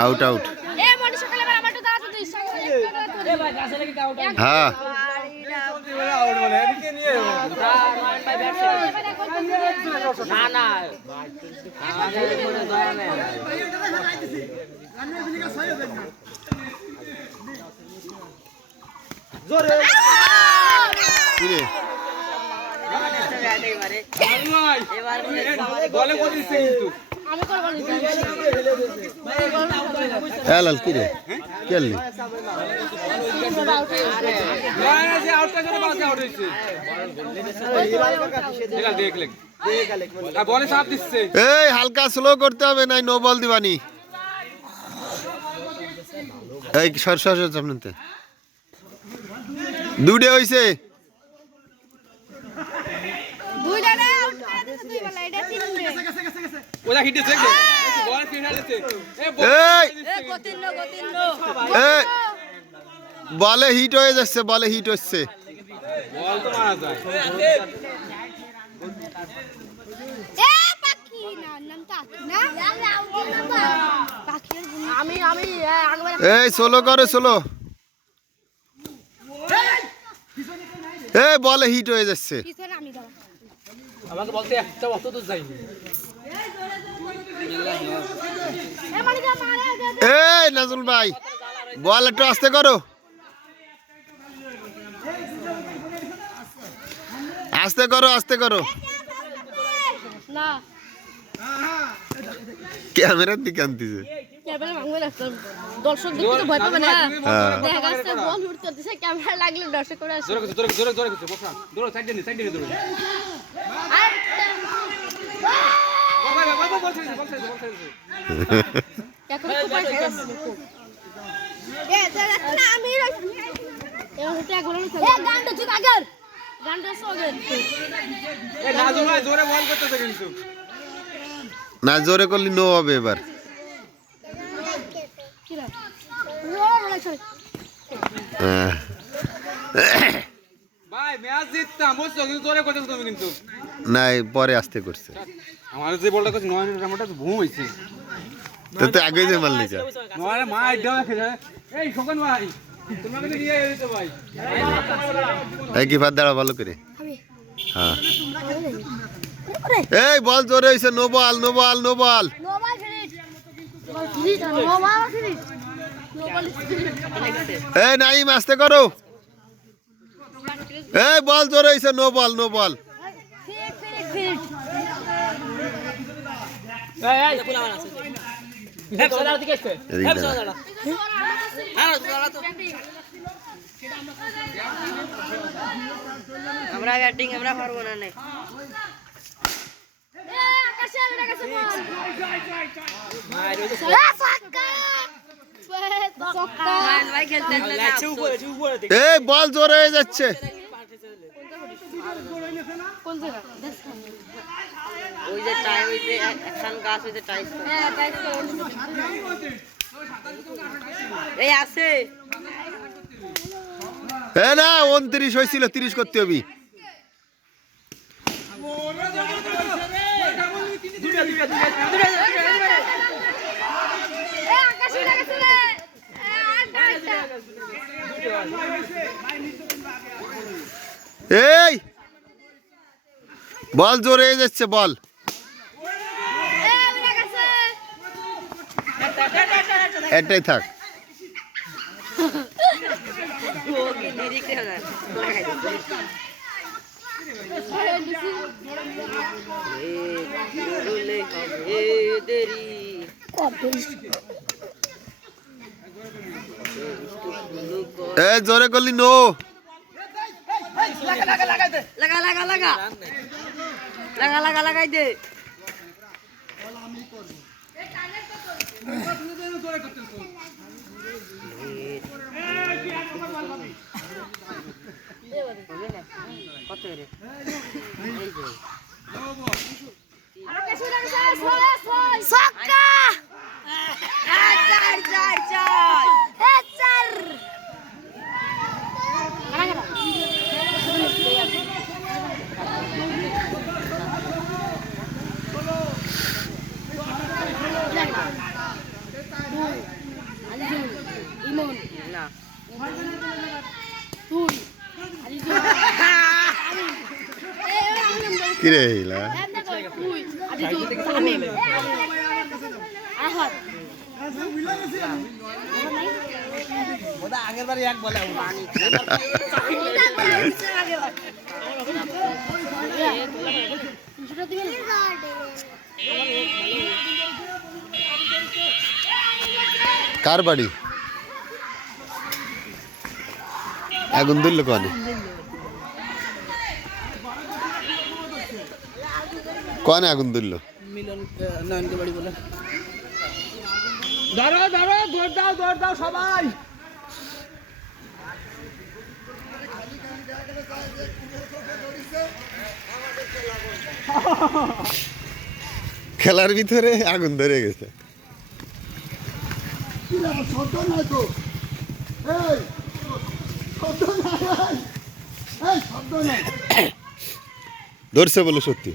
out out হ্যাঁ লাল কি রে খেললি এই হালকা স্লো করতে হবে নাই নো বল দিবানি এই সামনে দুইটা হইছে বলে হিট হয়ে যাচ্ছে বলে হিট হচ্ছে এই সোলো করো সোলো এই বলে হিট হয়ে যাচ্ছে আমাকে বলতে একটা অত দূর যাইনি এই নাজুল ভাই বল একটু আস্তে করো আস্তে করো আস্তে করো ক্যামেরার দিকে আনতেছে দর্শক দেখতে ভয় পাবে না দেখা যাচ্ছে বল উঠতে দিছে ক্যামেরা লাগলে দর্শক করে আসে জোরে বসা দৌড়ো সাইড দিয়ে দৌড়ো এখন তো পাই যাচ্ছে এ দাঁড়া না আমি এ হতে একবার এ গানটা চুপ আগের গানটা সগের এ নাজু ভাই জোরে বল করতেছে কিন্তু না জোরে করলি নো হবে এবার কি রে রোল লাগছে ভাই ম্যাচ জিততাম বুঝছো কিন্তু জোরে করতেছ তুমি কিন্তু না পরে আসতে করছে আমার যে বলটা করছে 9 মিনিট আমারটা ঘুম হইছে তো আগে যে মাল নিছে নয় মা আইডা খেলে এই শোকন ভাই তোমাকে তো নিয়ে এসেছো ভাই এই কি বাদ দাঁড়া ভালো করে হ্যাঁ এই বল জোরে হইছে no ball no ball no ball no ball finish no ball finish no ball finish এই নাইম আস্তে করো এই বল জোরে হইছে no ball no ball finish এই পুলা আছে হেপ সাদা দিকে আসছে হেপ সাদা আর সাদা তো আমরা ব্যাটিং আমরা পারবো না নে এ আকাশে আমার কাছে বল মাইরো তো ছক্কা মান ভাই খেলতে লাগছে উপরে এই বল জোরে হয়ে যাচ্ছে কোন জায়গা ওই যে টাই ওই যে একখান গাছ ওই যে টাই হ্যাঁ টাইট তো এই আছে এ না 29 হয়েছিল 30 করতে হবে এ আকাশে লাগাছে রে এই বল জোরে হয়ে যাচ্ছে বল এ আমি লাগাছে এটাই থাক ও কি দেরি করে না এ দেরি এই জোরে করলি নো লাগা লাগাই দে কত রে আকাশে লাগাছে ছক্কা কিরে হইলা তামিম আহাদ আগের বারে এক বলে কার বাড়ি আগুন দিল কনে কনে আগুন দিল মিলন নয়নকে বাড়ি বলে ধরো ধরো দৌড় দাও সবাই খেলার ভিতরে আগুন ধরে গেছে ধরছে বলে সত্যি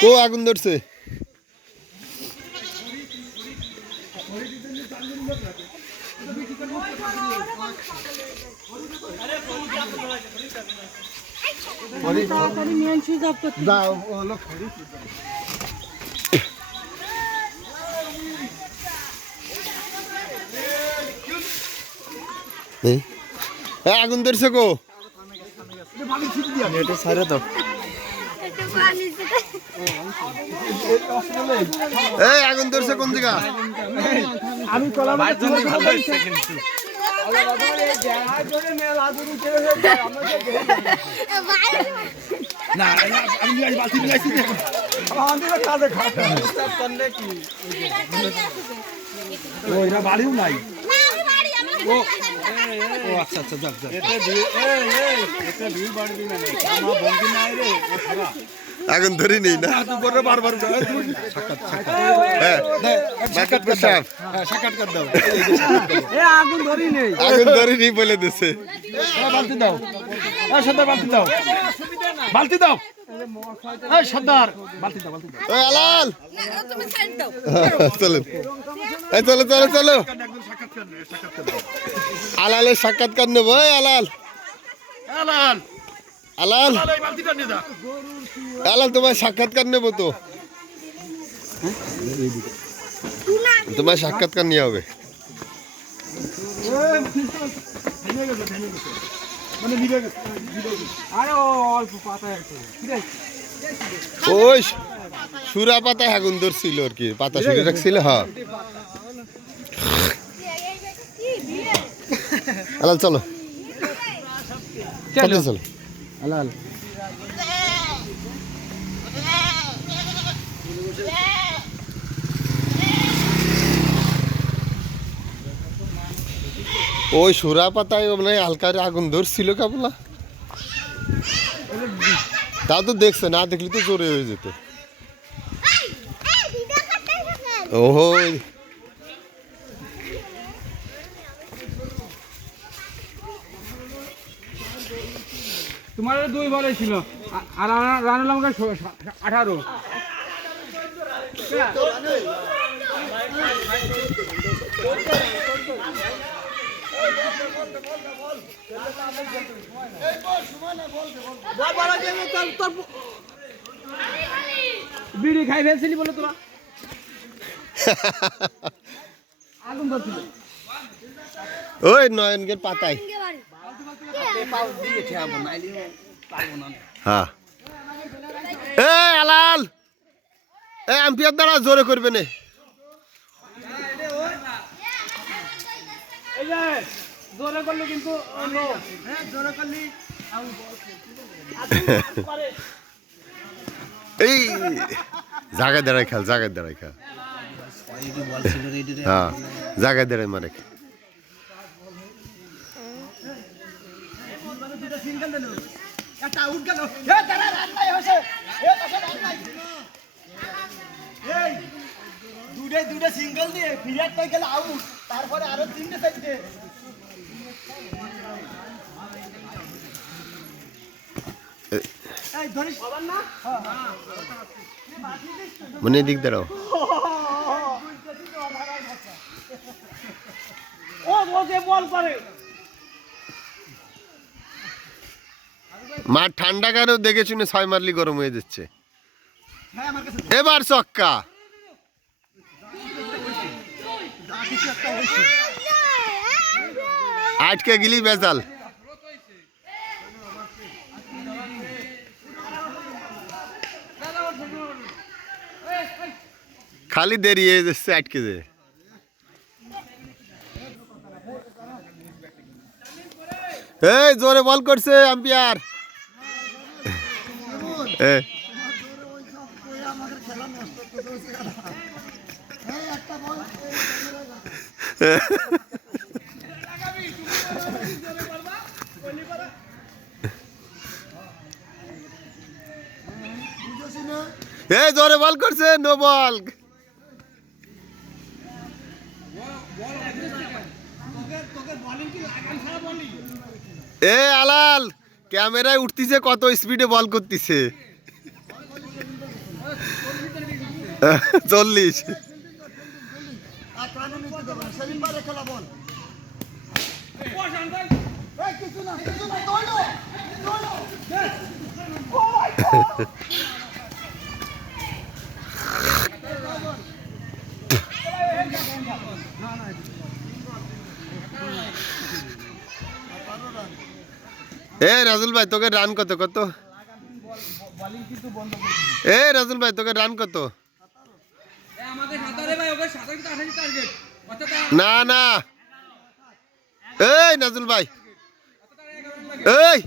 কো আগুন ধরছে আগুন ধরছে কো ছাড়ে তো এই আগুন ধরছে কোন জায়গা আমি কলাম না আমি বালতি নিয়ে আসি আমাদের কাজে খাতা করলে কি ওইটা বাড়িও নাই ও আচ্ছা আচ্ছা যাক যাক এটা ভিড় বাড়বি না আমার বন্ধু নাই রে আগুন ধরে নেই না বড় বারবার সাক্ষাৎ সাহেব সাক্ষাৎ কর দাও এ আগুন ধরি নেই আগুন ধরে নেই বলে দিছে বালতি দাও সর্দার বালতি দাও বালতি দাও সর্দার বালতি দাও ওই আলাল চলো এই চলো চলো চলো আলালের সাক্ষাৎকার নেবো ওই আলাল আলাল আলাল এই বালতিটা নিয়ে যা আলাল তোমার সাক্ষাৎকার নেবো তো তোমার সাক্ষাৎকার নিয়ে হবে আরে অল্প পাতা একটু ওই সুরা পাতায় আগুন ধরছিল আর কি পাতা সুরে রাখছিল হ্যাঁ আলাল চলো চলো চলো আলাল ওই সুরা পাতায় মানে হালকা আগুন ধরছিল কাবলা তা তো দেখছে না দেখলে তো জোরে হয়ে যেত ওহো তোমার 2 বলে ছিল আর রানুল আমাকে 18 বিড়ি খাই ফেলছিলি বলে তোরা আগুন ধরছিল ওই নয়নগের পাতায় হ্যাঁ এ আলাল এ আম্পিয়ার দ্বারা জোরে করবে না জোরে করলে কিন্তু জোরে করলি এই জায়গায় দাঁড়ায় খেল জায়গায় দাঁড়ায় খেল হ্যাঁ জায়গায় দাঁড়ায় মারে একটা আউট গেল এ তারা রান নাই হইছে এ পাশে রান নাই এই দুইটা সিঙ্গেল দিয়ে ফিরিয়ারটা গেলে আউট তারপরে আরো তিনটে চারটে এই ধরিস সবার না মনে দিক দাঁড়াও ও যে বল করে মাঠ ঠান্ডা কেন দেখে শুনে 6 মারলি গরম হয়ে যাচ্ছে হ্যাঁ আমার কাছে এবার ছক্কা কিছু একটা হয়েছে আটকে গেলি বেজাল খালি দেরি হয়ে যাচ্ছে আটকে যে এই জোরে বল করছে আম্পায়ার এই জোরে বল করছে নো বল এ আলাল ক্যামেরায় উঠতিছে কত স্পিডে বল করতিছে 40 আর কানে নিতে দেব না সেদিন বারে খেলা বল এই কিছু না দৌড়ো ও মাই গড এ রাজুল ভাই তোকে রান কত কত এ রাজুল ভাই তোকে রান কত না না এই নাজুল ভাই এই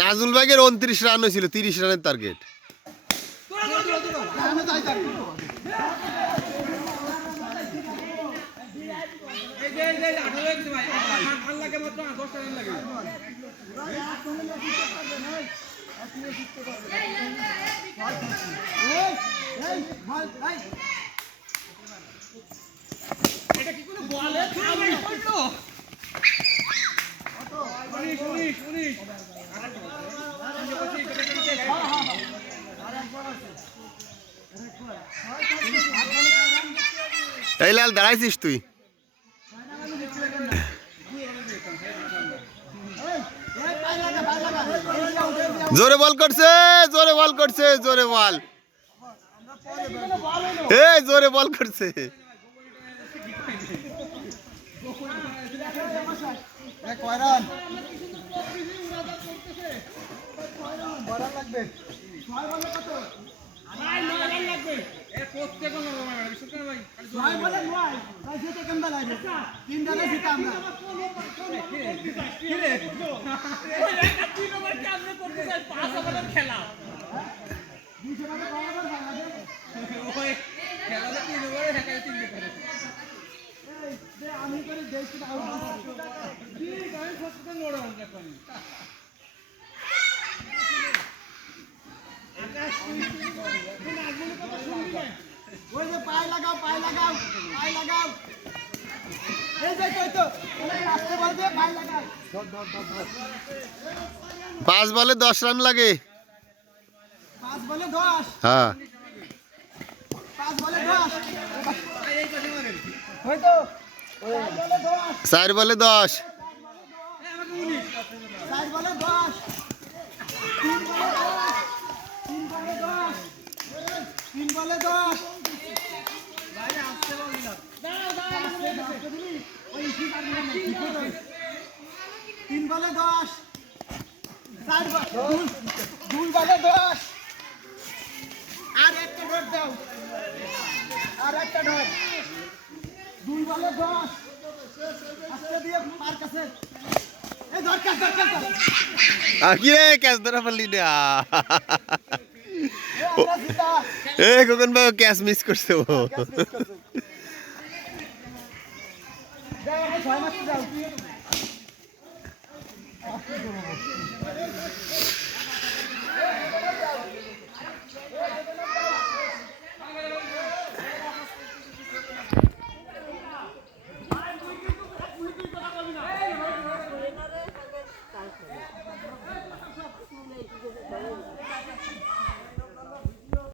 নাজুল ভাইয়ের 29 রান হয়েছিল 30 রানের টার্গেট এই লাল দাঁড়াইছিস তুই জোরে বল করছে জোরে বল করছে জোরে বল এই জোরে বল করছে কয়রান বড় লাগবে 6 বলে কত ভাই 9 রান লাগবে এ প্রত্যেক কোন ভাই বিশেষ করে ভাই 6 বলে 9 তাই যেতে কেমন লাগে 3 রানে জিতা আমরা কি রে ওই একটা 3 ওভার কি আপনি করতে চাই 5 ওভারের খেলা 200 টাকা কম ওভার বাংলাদেশ ওই খেলাতে 3 ওভারে হেকাই 3 করে এই দে আমি করে দেশি আউট ঠিক আমি সত্যি নোড়া না পারি ওই যে পায়ে লাগাও পায়ে লাগাও পায়ে লাগাও এই যে কই তো রাস্তা বল দে পায়ে লাগাও ধর ধর ধর ধর 5 বলে 10 রান লাগে 5 বলে 10 হ্যাঁ 5 বলে 10 এই কথা মারেন হই তো 5 বলে 10 4 বলে 10 4 বলে 10 3 বলে 10 3 বলে 10 ভাই আসতে বল না দাও দাও ওই ঠিক আছে 3 বলে 10 4 বলে 2 বলে 10 আর একটা ডট দাও আর একটা ডট 2 বলে 10 আস্তে দিয়ে মার কাছে এই ধর ক্যাচ কি রে ক্যাচ ধরা পারলি না আমরা জিতা এ খোকন ভাই ক্যাচ মিস করছে ও